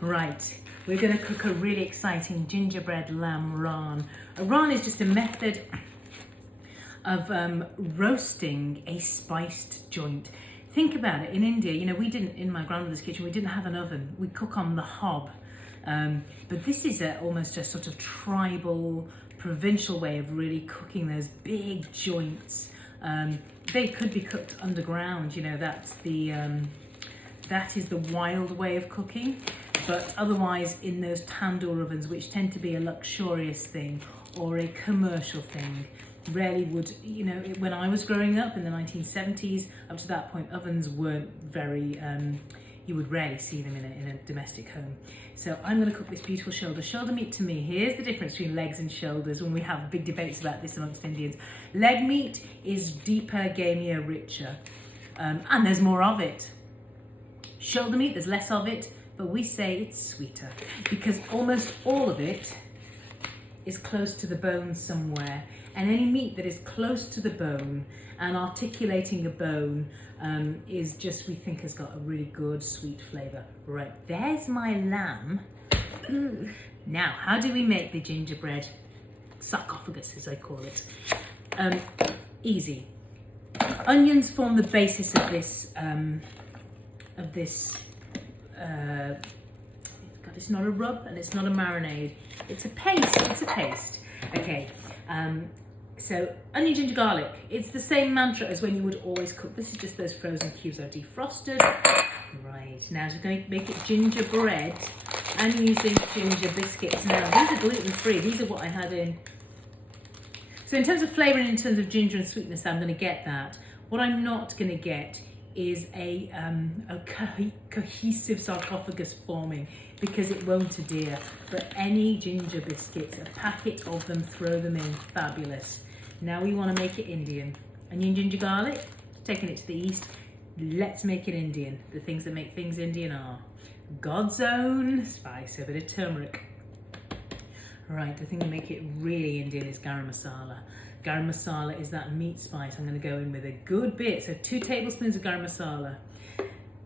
Right, we're going to cook a really exciting gingerbread lamb raan. A raan is just a method of roasting a spiced joint. Think about it, in India, you know, in my grandmother's kitchen, we didn't have an oven. We cook on the hob. But this is almost a sort of tribal, provincial way of really cooking those big joints. They could be cooked underground, you know, that is the wild way of cooking. But otherwise in those tandoor ovens, which tend to be a luxurious thing or a commercial thing, rarely would, you know, when I was growing up in the 1970s, up to that point, ovens weren't very, you would rarely see them in a domestic home. So I'm going to cook this beautiful shoulder. Shoulder meat, to me, here's the difference between legs and shoulders when we have big debates about this amongst Indians. Leg meat is deeper, gamier, richer, and there's more of it. Shoulder meat, there's less of it, but we say it's sweeter because almost all of it is close to the bone somewhere. And any meat that is close to the bone and articulating a bone is just, we think, has got a really good sweet flavour. Right, there's my lamb. Ooh. Now, how do we make the gingerbread sarcophagus, as I call it? Easy. Onions form the basis of this. God, it's not a rub and it's not a marinade. It's a paste. It's a paste. Okay. So onion, ginger, garlic. It's the same mantra as when you would always cook. This is just those frozen cubes I've defrosted. Right, now we're going to make it gingerbread. I'm using ginger biscuits. Now these are gluten-free. These are what I had in. So in terms of flavour and in terms of ginger and sweetness, I'm going to get that. What I'm not going to get is a cohesive sarcophagus forming, because it won't adhere. But any ginger biscuits, a packet of them, throw them in, fabulous. Now we want to make it Indian. Onion, ginger, garlic, taking it to the east. Let's make it Indian. The things that make things Indian are God's own spice, a bit of turmeric. Right, the thing that make it really Indian is garam masala. Garam masala is that meat spice. I'm going to go in with a good bit, so 2 tablespoons of garam masala.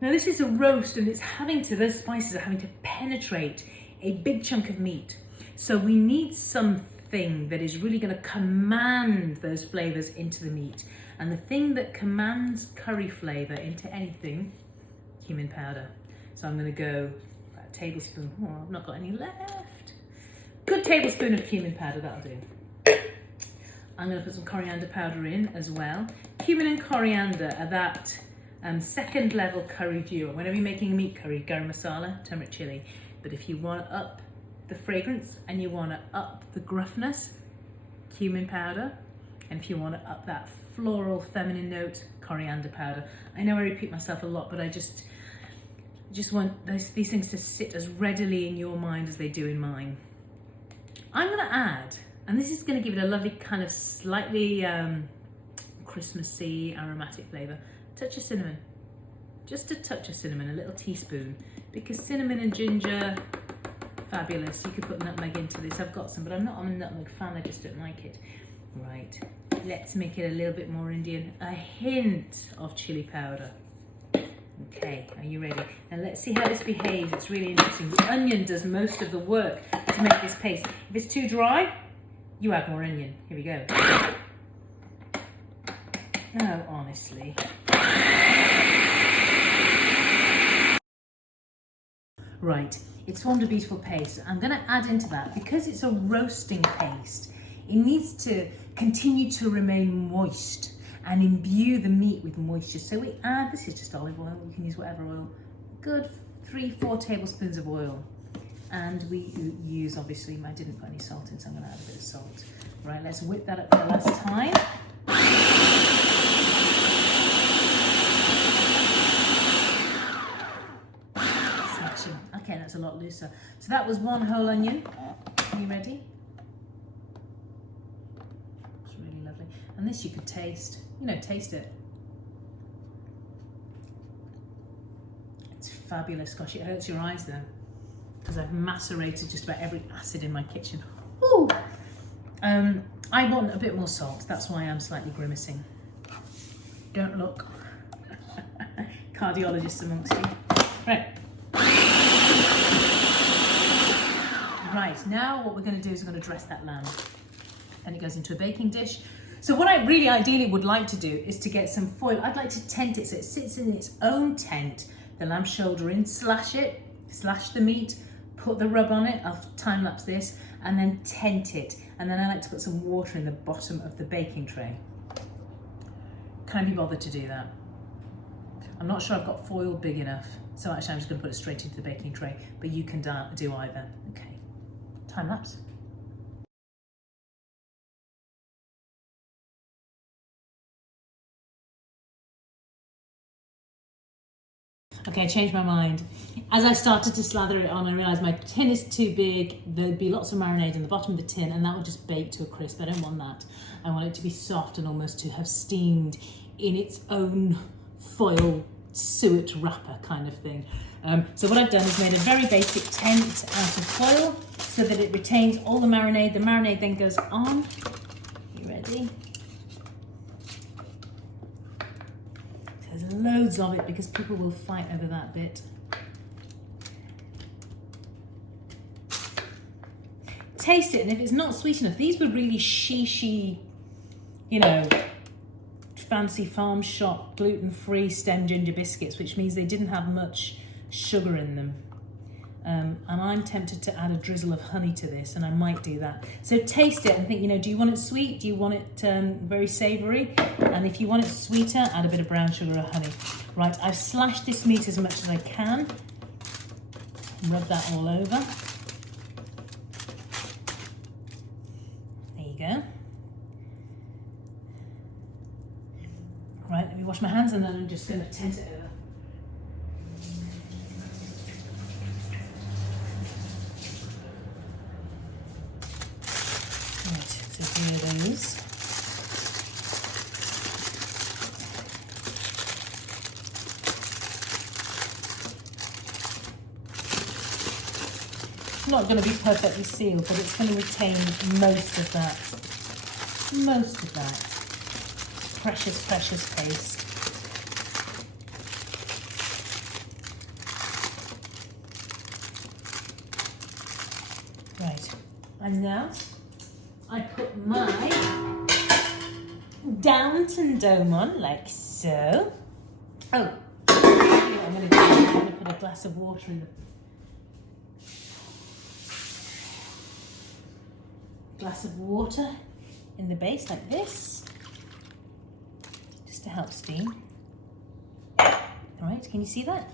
Now this is a roast, and it's those spices are having to penetrate a big chunk of meat. So we need something that is really going to command those flavors into the meat. And the thing that commands curry flavor into anything, cumin powder. So I'm going to go about a tablespoon. Oh, I've not got any left. Good tablespoon of cumin powder, that'll do. I'm going to put some coriander powder in as well. Cumin and coriander are that second level curry duo. Whenever you're making a meat curry, garam masala, turmeric chili. But if you want to up the fragrance and you want to up the gruffness, cumin powder. And if you want to up that floral feminine note, coriander powder. I know I repeat myself a lot, but I just want these things to sit as readily in your mind as they do in mine. I'm going to add, and this is going to give it a lovely kind of slightly Christmassy aromatic flavour, touch of cinnamon. Just a touch of cinnamon, a little teaspoon, because cinnamon and ginger, fabulous. You could put nutmeg into this. I've got some, but I'm not a nutmeg fan, I just don't like it. Right, let's make it a little bit more Indian. A hint of chili powder. Okay, are you ready? Now let's see how this behaves. It's really interesting. The onion does most of the work to make this paste. If it's too dry, you add more onion. Here we go. No, honestly. Right, it's formed a beautiful paste. I'm going to add into that, because it's a roasting paste, it needs to continue to remain moist and imbue the meat with moisture. So we add, this is just olive oil, you can use whatever oil, good 3-4 tablespoons of oil. And we use, obviously, I didn't put any salt in, so I'm going to add a bit of salt. Right, let's whip that up for the last time. Okay, that's a lot looser. So that was 1 whole onion. Are you ready? It's really lovely. And this you could taste. You know, taste it. It's fabulous. Gosh, it hurts your eyes though, because I've macerated just about every acid in my kitchen. Ooh. I want a bit more salt. That's why I'm slightly grimacing. Don't look. Cardiologists amongst you. Right. Right, now what we're going to do is we're going to dress that lamb. And it goes into a baking dish. So what I really ideally would like to do is to get some foil. I'd like to tent it so it sits in its own tent. The lamb shoulder in, slash it, slash the meat, put the rub on it, I'll time lapse this, and then tent it. And then I like to put some water in the bottom of the baking tray. Can I be bothered to do that? I'm not sure I've got foil big enough. So actually I'm just going to put it straight into the baking tray, but you can do either. Okay, time lapse. Okay, I changed my mind. As I started to slather it on, I realised my tin is too big. There'd be lots of marinade in the bottom of the tin and that would just bake to a crisp. I don't want that. I want it to be soft and almost to have steamed in its own foil suet wrapper kind of thing. So what I've done is made a very basic tent out of foil so that it retains all the marinade. The marinade then goes on. You ready? There's loads of it because people will fight over that bit. Taste it, and if it's not sweet enough, these were really she, you know, fancy farm shop gluten-free stem ginger biscuits, which means they didn't have much sugar in them. And I'm tempted to add a drizzle of honey to this, and I might do that. So taste it and think, you know, do you want it sweet? Do you want it very savoury? And if you want it sweeter, add a bit of brown sugar or honey. Right, I've slashed this meat as much as I can. Rub that all over. There you go. Right, let me wash my hands and then I'm just going to tent it over. Those. It's not going to be perfectly sealed, but it's going to retain most of that. Most of that. Precious, precious paste. Right, and now I put my Downton dome on, like so. Oh, I'm going to put a glass of water in the base, like this, just to help steam. All right, can you see that?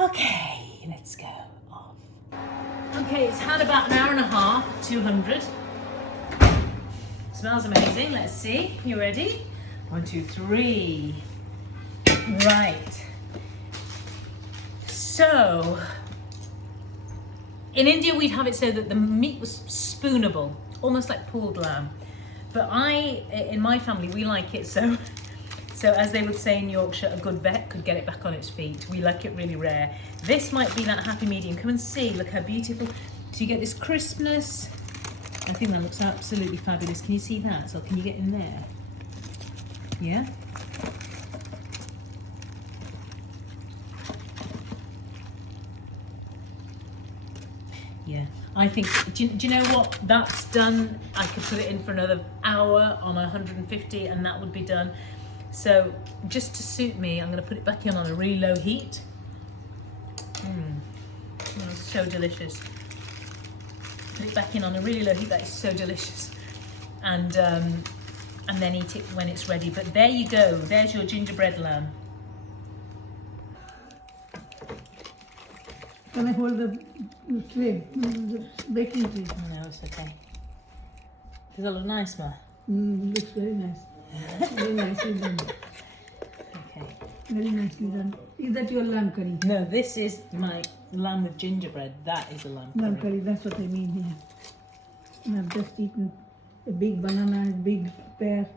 Okay, let's go. Okay, it's had about an hour and a half, 200. Smells amazing. Let's see. You ready? 1, 2, 3. Right. So, in India we'd have it so that the meat was spoonable, almost like pulled lamb. But in my family, we like it so as they would say in Yorkshire, a good vet could get it back on its feet. We like it really rare. This might be that happy medium. Come and see, look how beautiful. So you get this crispness. I think that looks absolutely fabulous. Can you see that? So can you get in there? Yeah? Yeah, I think, do you know what? That's done. I could put it in for another hour on 150 and that would be done. So just to suit me, I'm going to put it back in on a really low heat. Oh, so delicious. Put it back in on a really low heat. That is so delicious. And then eat it when it's ready. But there you go. There's your gingerbread lamb. Can I hold the tray, the baking tray? No, it's okay. Does that look nice, Ma? Looks very nice. Very nicely done. Okay. Very nicely done. Is that your lamb curry? No, this is my lamb with gingerbread. That is a lamb curry. Lamb curry, that's what I mean here. And I've just eaten a big banana and a big pear.